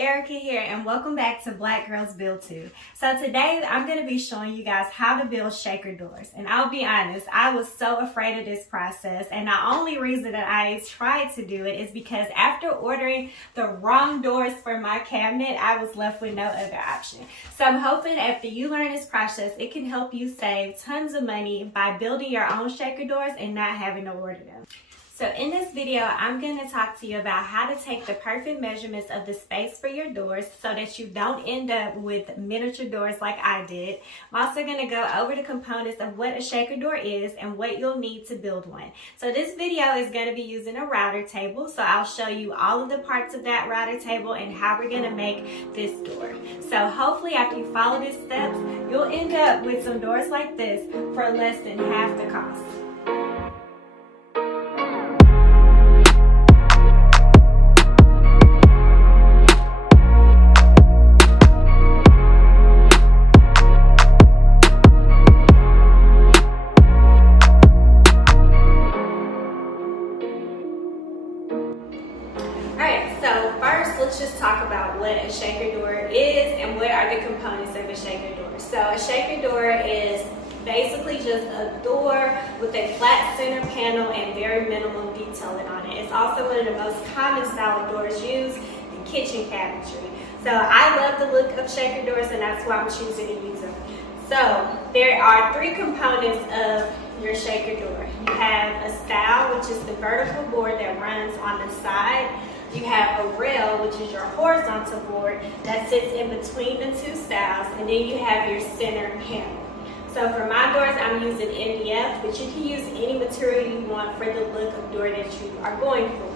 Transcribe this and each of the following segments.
Erica here, and welcome back to Black Girls Build Too. So today I'm going to be showing you guys how to build shaker doors. And I'll be honest, I was so afraid of this process, and the only reason that I tried to do it is because after ordering the wrong doors for my cabinet, I was left with no other option. So I'm hoping after you learn this process, it can help you save tons of money by building your own shaker doors and not having to order them. So in this video, I'm going to talk to you about how to take the perfect measurements of the space for your doors so that you don't end up with miniature doors like I did. I'm also going to go over the components of what a shaker door is and what you'll need to build one. So this video is going to be using a router table, so I'll show you all of the parts of that router table and how we're going to make this door. So hopefully after you follow these steps, you'll end up with some doors like this for less than half the cost. Let's just talk about what a shaker door is and what are the components of a shaker door. So a shaker door is basically just a door with a flat center panel and very minimal detailing on it. It's also one of the most common style of doors used in kitchen cabinetry. So I love the look of shaker doors, and that's why I'm choosing to use them. So there are three components of your shaker door. You have a stile, which is the vertical board that runs on the side. You have a rail, which is your horizontal board that sits in between the two stiles, and then you have your center panel. So for my doors, I'm using MDF, but you can use any material you want for the look of door that you are going for.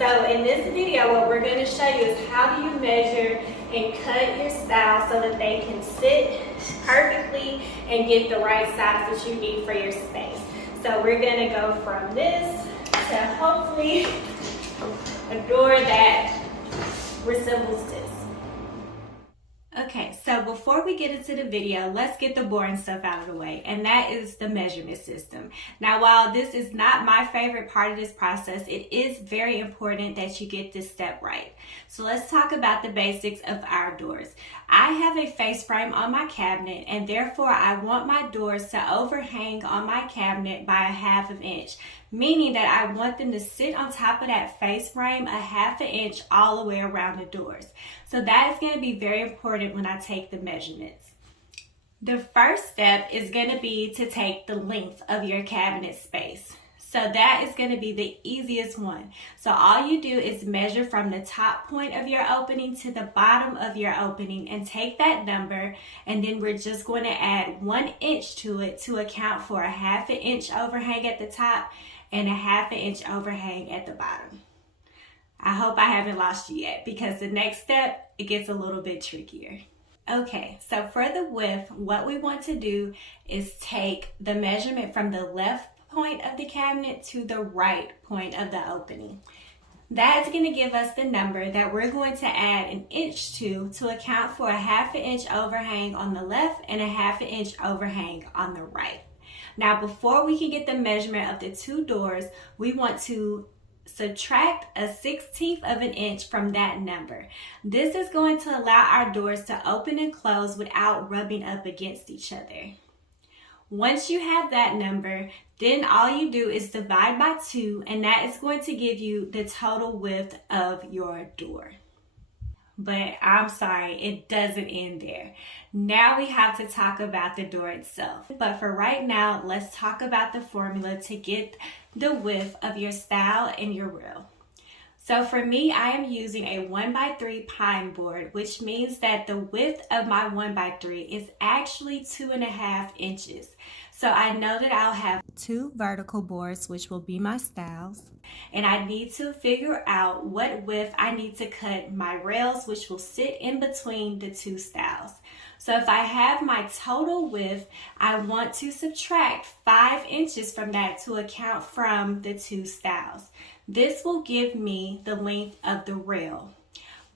So in this video, what we're going to show you is how do you measure and cut your stile so that they can sit perfectly and get the right size that you need for your space. So we're going to go from this to hopefully a door that resembles this. Okay, so before we get into the video, let's get the boring stuff out of the way, and that is the measurement system. Now, while this is not my favorite part of this process, it is very important that you get this step right. So let's talk about the basics of our doors. I have a face frame on my cabinet, and therefore I want my doors to overhang on my cabinet by 1/2 inch, meaning that I want them to sit on top of that face frame 1/2 inch all the way around the doors. So that is going to be very important when I take the measurements. The first step is going to be to take the length of your cabinet space. So that is going to be the easiest one. So all you do is measure from the top point of your opening to the bottom of your opening and take that number, and then we're just going to add 1 inch to it to account for 1/2 inch overhang at the top and 1/2 inch overhang at the bottom. I hope I haven't lost you yet, because the next step, it gets a little bit trickier. Okay, so for the width, what we want to do is take the measurement from the left point of the cabinet to the right point of the opening. That's going to give us the number that we're going to add 1 inch to account for 1/2 inch overhang on the left and 1/2 inch overhang on the right. Now, before we can get the measurement of the two doors, we want to subtract 1/16 of an inch from that number. This is going to allow our doors to open and close without rubbing up against each other. Once you have that number, then all you do is divide by 2, and that is going to give you the total width of your door. But I'm sorry, it doesn't end there. Now we have to talk about the door itself. But for right now, let's talk about the formula to get the width of your stile and your rail. So for me, I am using a 1x3 pine board, which means that the width of my 1x3 is actually 2.5 inches. So I know that I'll have 2 vertical boards, which will be my stiles, and I need to figure out what width I need to cut my rails, which will sit in between the 2 stiles. So if I have my total width, I want to subtract 5 inches from that to account from the 2 stiles. This will give me the length of the rail.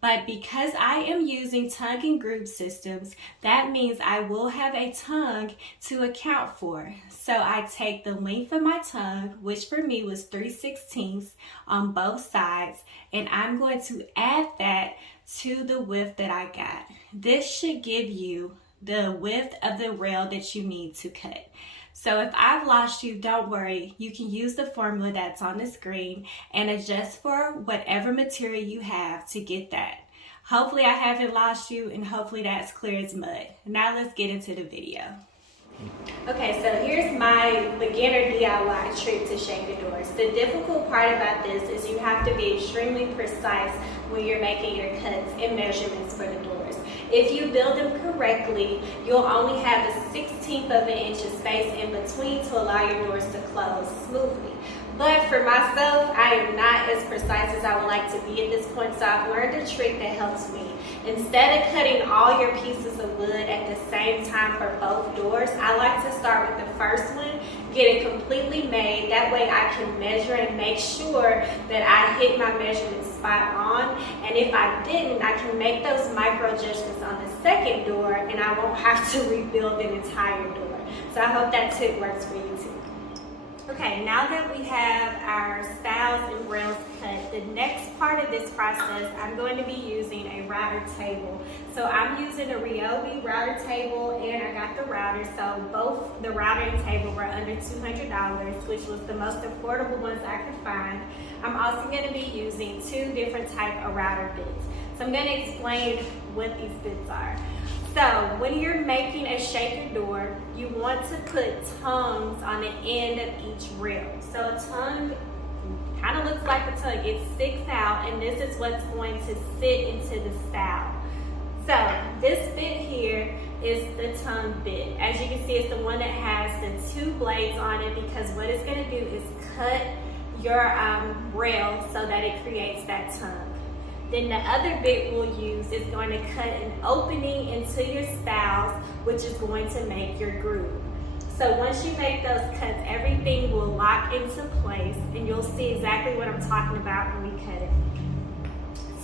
But because I am using tongue and groove systems, that means I will have a tongue to account for. So I take the length of my tongue, which for me was 3/16 on both sides, and I'm going to add that to the width that I got. This should give you the width of the rail that you need to cut. So if I've lost you, don't worry. You can use the formula that's on the screen and adjust for whatever material you have to get that. Hopefully I haven't lost you, and hopefully that's clear as mud. Now let's get into the video. Okay, so here's my beginner DIY trick to shaker doors. The difficult part about this is you have to be extremely precise when you're making your cuts and measurements for the doors. If you build them correctly, you'll only have a 1/16 of an inch of space in between to allow your doors to close smoothly. But for myself, I am not as precise as I would like to be at this point, so I've learned a trick that helps me. Instead of cutting all your pieces of wood at the same time for both doors, I like to start with the first one, get it completely made. That way I can measure and make sure that I hit my measurement spot on. And if I didn't, I can make those micro adjustments on the second door and I won't have to rebuild the entire door. So I hope that tip works for you too. Okay, now that we have our stiles and rails cut, the next part of this process, I'm going to be using a router table. So I'm using a Ryobi router table, and I got the router. So both the router and table were under $200, which was the most affordable ones I could find. I'm also going to be using 2 different type of router bits. So I'm going to explain what these bits are. So when you're making a shaker door, you want to put tongues on the end of each rail. So a tongue kind of looks like a tongue. It sticks out, and this is what's going to sit into the stile. So this bit here is the tongue bit. As you can see, it's the one that has the 2 blades on it, because what it's going to do is cut your rail so that it creates that tongue. Then the other bit we'll use is going to cut an opening into your stiles, which is going to make your groove. So once you make those cuts, everything will lock into place, and you'll see exactly what I'm talking about when we cut it.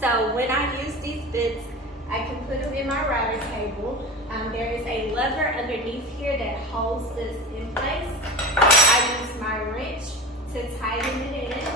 So when I use these bits, I can put them in my router table. There is a lever underneath here that holds this in place. I use my wrench to tighten it in.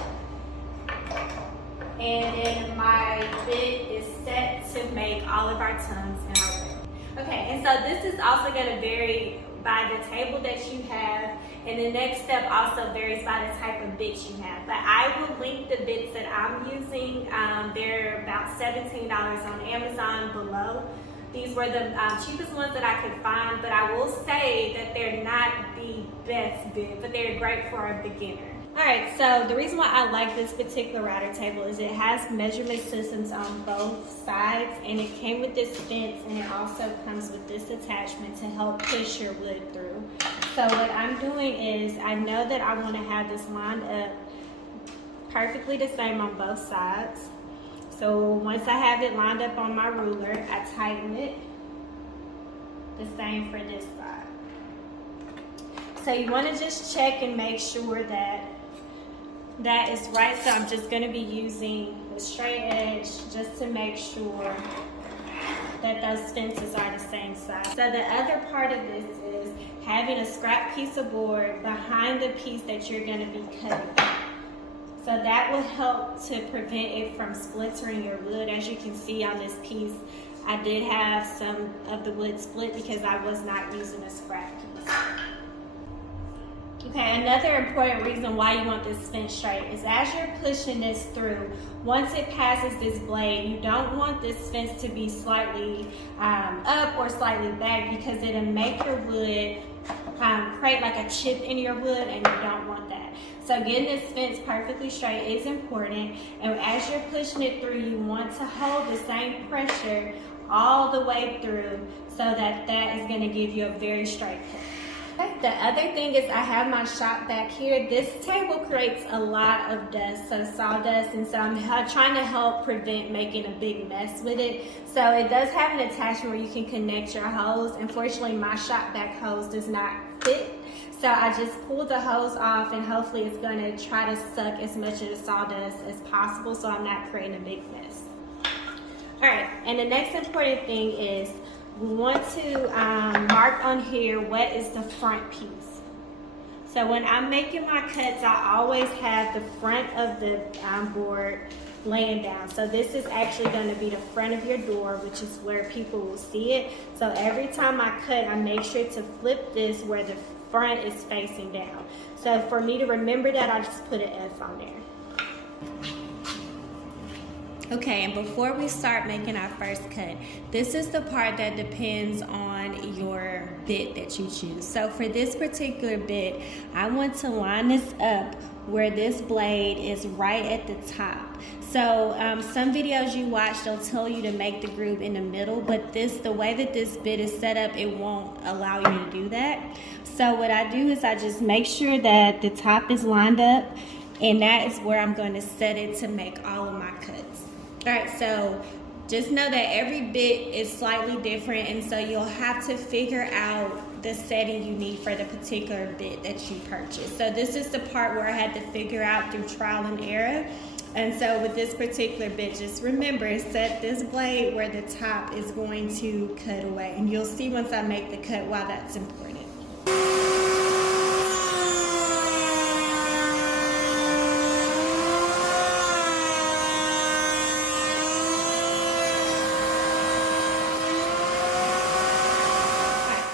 And then my bit is set to make all of our tongues in our rail. Okay, and so this is also going to vary by the table that you have, and the next step also varies by the type of bits you have. But I will link the bits that I'm using. They're about $17 on Amazon below. These were the cheapest ones that I could find, but I will say that they're not the best bit, but they're great for a beginner. Alright, so the reason why I like this particular router table is it has measurement systems on both sides, and it came with this fence, and it also comes with this attachment to help push your wood through. So what I'm doing is, I know that I want to have this lined up perfectly the same on both sides. So once I have it lined up on my ruler, I tighten it. The same for this side. So you want to just check and make sure that that is right. So I'm just going to be using the straight edge just to make sure that those fences are the same size. So the other part of this is having a scrap piece of board behind the piece that you're going to be cutting. So that will help to prevent it from splintering your wood. As you can see on this piece, I did have some of the wood split because I was not using a scrap piece. Okay, another important reason why you want this fence straight is as you're pushing this through, once it passes this blade, you don't want this fence to be slightly up or slightly back, because it'll make your wood create like a chip in your wood, and you don't want that. So getting this fence perfectly straight is important, and as you're pushing it through, you want to hold the same pressure all the way through so that that is going to give you a very straight cut. The other thing is I have my shop back here. This table creates a lot of dust, so sawdust, and so I'm trying to help prevent making a big mess with it. So it does have an attachment where you can connect your hose. Unfortunately, my shop back hose does not fit, so I just pulled the hose off, and hopefully it's going to try to suck as much of the sawdust as possible so I'm not creating a big mess. Alright, and the next important thing is we want to mark on here what is the front piece. So when I'm making my cuts, I always have the front of the board laying down. So this is actually going to be the front of your door, which is where people will see it. So every time I cut, I make sure to flip this where the front is facing down. So for me to remember that, I just put an F on there. Okay, and before we start making our first cut, this is the part that depends on your bit that you choose. So for this particular bit, I want to line this up where this blade is right at the top. So some videos you watch, they'll tell you to make the groove in the middle, but the way that this bit is set up, it won't allow you to do that. So what I do is I just make sure that the top is lined up, and that is where I'm going to set it to make all of my cuts. All right, so just know that every bit is slightly different, and so you'll have to figure out the setting you need for the particular bit that you purchased. So this is the part where I had to figure out through trial and error. And so with this particular bit, just remember, set this blade where the top is going to cut away. And you'll see once I make the cut why that's important.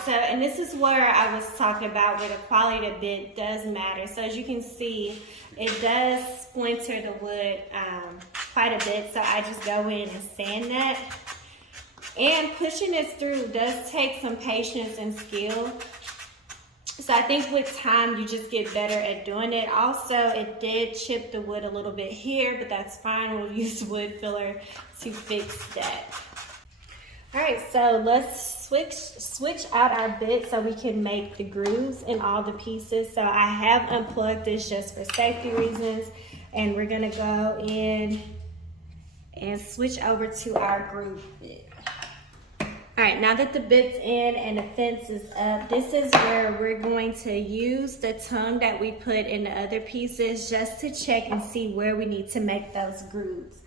And this is where I was talking about where the quality of the bit does matter. So as you can see, it does splinter the wood quite a bit. So I just go in and sand that. And pushing this through does take some patience and skill. So I think with time, you just get better at doing it. Also, it did chip the wood a little bit here, but that's fine. We'll use wood filler to fix that. All right, so let's switch out our bit so we can make the grooves in all the pieces. So I have unplugged this just for safety reasons, and we're gonna go in and switch over to our groove bit. All right, now that the bit's in and the fence is up, this is where we're going to use the tongue that we put in the other pieces just to check and see where we need to make those grooves.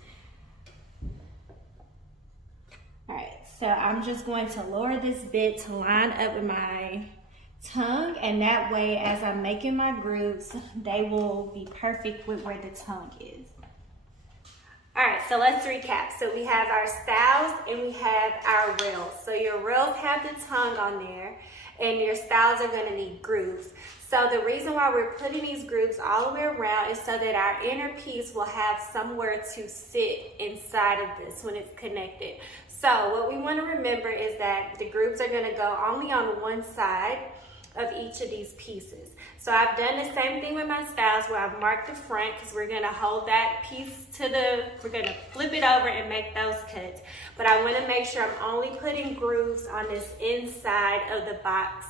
All right. So I'm just going to lower this bit to line up with my tongue, and that way as I'm making my grooves, they will be perfect with where the tongue is. All right, so let's recap. So we have our stiles and we have our rails. So your rails have the tongue on there, and your stiles are gonna need grooves. So the reason why we're putting these grooves all the way around is so that our inner piece will have somewhere to sit inside of this when it's connected. So what we want to remember is that the grooves are going to go only on one side of each of these pieces. So I've done the same thing with my stiles where I've marked the front because we're going to hold that piece we're going to flip it over and make those cuts. But I want to make sure I'm only putting grooves on this inside of the box.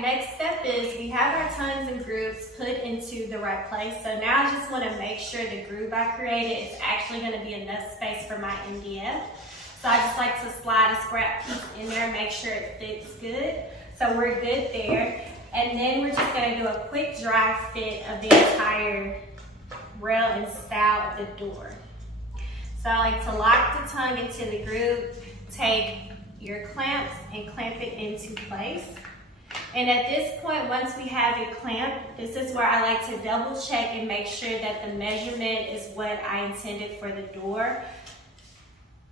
Next step is we have our tongues and grooves put into the right place. So now I just want to make sure the groove I created is actually going to be enough space for my MDF. So I just like to slide a scrap piece in there and make sure it fits good. So we're good there. And then we're just going to do a quick dry fit of the entire rail and stile of the door. So I like to lock the tongue into the groove, take your clamps and clamp it into place. And at this point, once we have it clamped, this is where I like to double check and make sure that the measurement is what I intended for the door.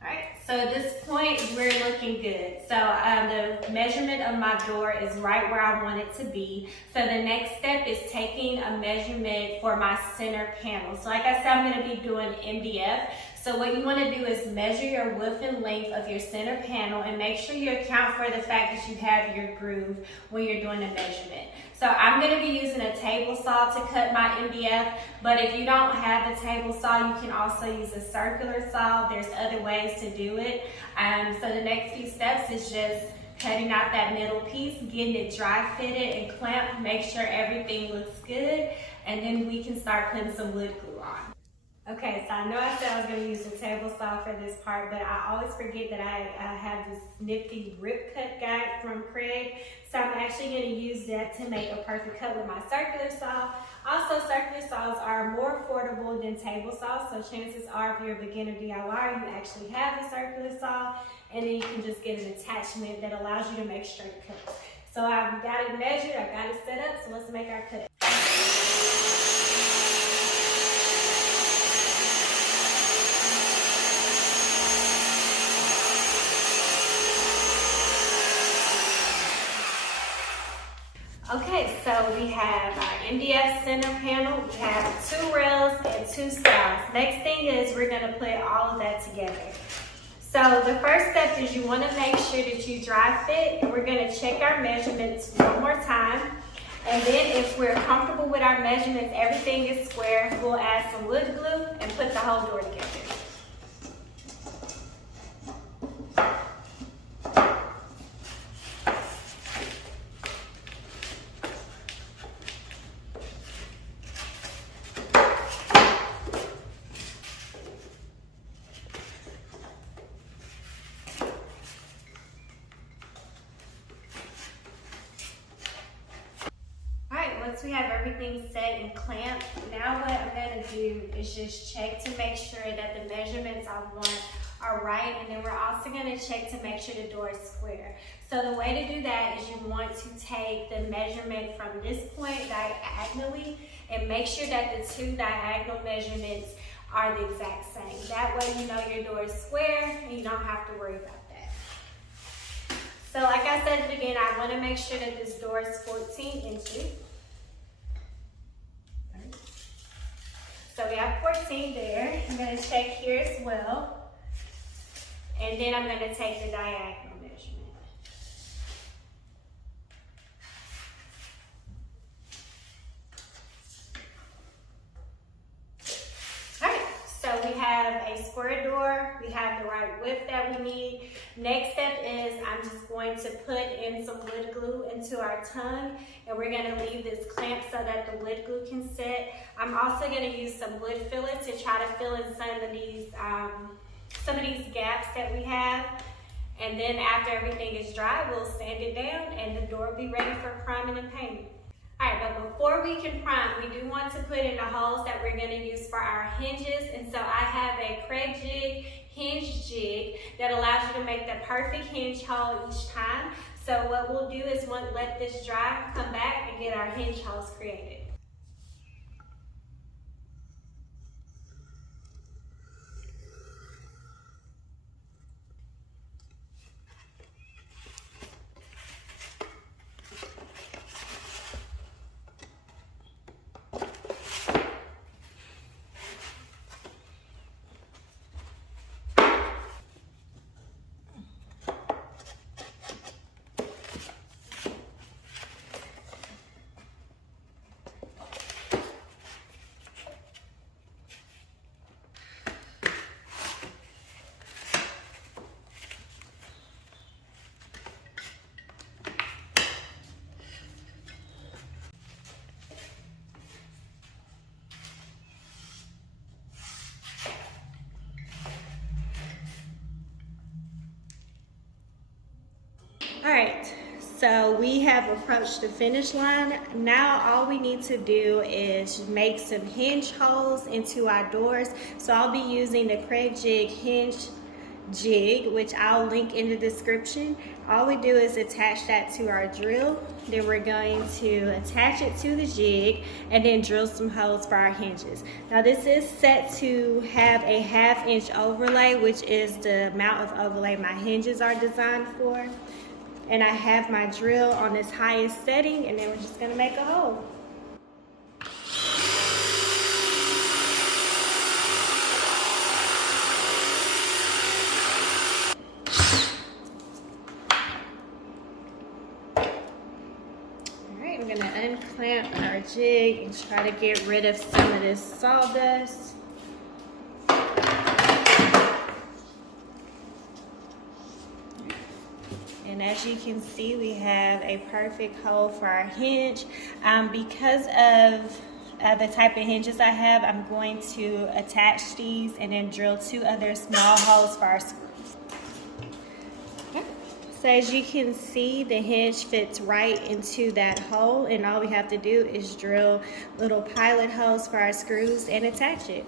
All right, so at this point, we're looking good. So the measurement of my door is right where I want it to be. So the next step is taking a measurement for my center panel. So like I said, I'm gonna be doing MDF. So what you want to do is measure your width and length of your center panel and make sure you account for the fact that you have your groove when you're doing the measurement. So I'm going to be using a table saw to cut my MDF, but if you don't have the table saw, you can also use a circular saw. There's other ways to do it. So the next few steps is just cutting out that middle piece, getting it dry fitted and clamped, make sure everything looks good, and then we can start putting some wood glue on. Okay, so I know I said I was going to use the table saw for this part, but I always forget that I have this nifty rip cut guide from Craig. So I'm actually going to use that to make a perfect cut with my circular saw. Also, circular saws are more affordable than table saws, so chances are if you're a beginner DIY, you actually have a circular saw, and then you can just get an attachment that allows you to make straight cuts. So I've got it measured, I've got it set up, so let's make our cut. Okay, so we have our NDF center panel, we have 2 rails and 2 stiles. Next thing is we're gonna put all of that together. So the first step is you wanna make sure that you dry fit, and we're gonna check our measurements one more time. And then if we're comfortable with our measurements, everything is square, we'll add some wood glue and put the whole door together. Once we have everything set and clamped, now what I'm going to do is just check to make sure that the measurements I want are right, and then we're also going to check to make sure the door is square. So the way to do that is you want to take the measurement from this point diagonally and make sure that the 2 diagonal measurements are the exact same. That way you know your door is square and you don't have to worry about that. So like I said again, I want to make sure that this door is 14 inches. So we have 14 there. I'm going to check here as well. And then I'm going to take the diagonal measurement. Alright, so we have a square door. We have the right width that we need. Next step is I'm just going to put in some wood glue into our tongue, and we're going to leave this clamp so that the wood glue can set. I'm also going to use some wood filler to try to fill in some of these gaps that we have. And then after everything is dry, we'll sand it down and the door will be ready for priming and painting. Alright, but before we can prime, we do want to put in the holes that we're going to use for our hinges. And so I have a Craig jig hinge jig that allows you to make the perfect hinge hole each time. So what we'll do is let this dry, come back and get our hinge holes created. All right, so we have approached the finish line. Now all we need to do is make some hinge holes into our doors. So I'll be using the Craig jig hinge jig, which I'll link in the description. All we do is attach that to our drill. Then we're going to attach it to the jig and then drill some holes for our hinges. Now this is set to have a 1/2 inch overlay, which is the amount of overlay my hinges are designed for. And I have my drill on its highest setting, and then we're just gonna make a hole. All right, we're gonna unclamp our jig and try to get rid of some of this sawdust. And as you can see, we have a perfect hole for our hinge. Because of the type of hinges I have, I'm going to attach these and then drill 2 other small holes for our screws. Okay. So as you can see, the hinge fits right into that hole, and all we have to do is drill little pilot holes for our screws and attach it.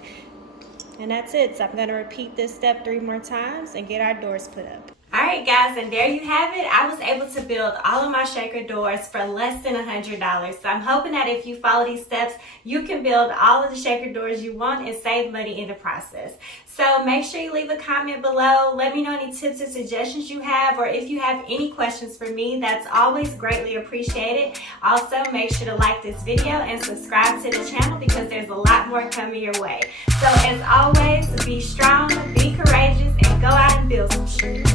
And that's it. So I'm going to repeat this step 3 more times and get our doors put up. Alright guys, and there you have it. I was able to build all of my shaker doors for less than $100. So I'm hoping that if you follow these steps, you can build all of the shaker doors you want and save money in the process. So make sure you leave a comment below. Let me know any tips and suggestions you have, or if you have any questions for me, that's always greatly appreciated. Also, make sure to like this video and subscribe to the channel because there's a lot more coming your way. So as always, be strong, be courageous, and go out and build some shit.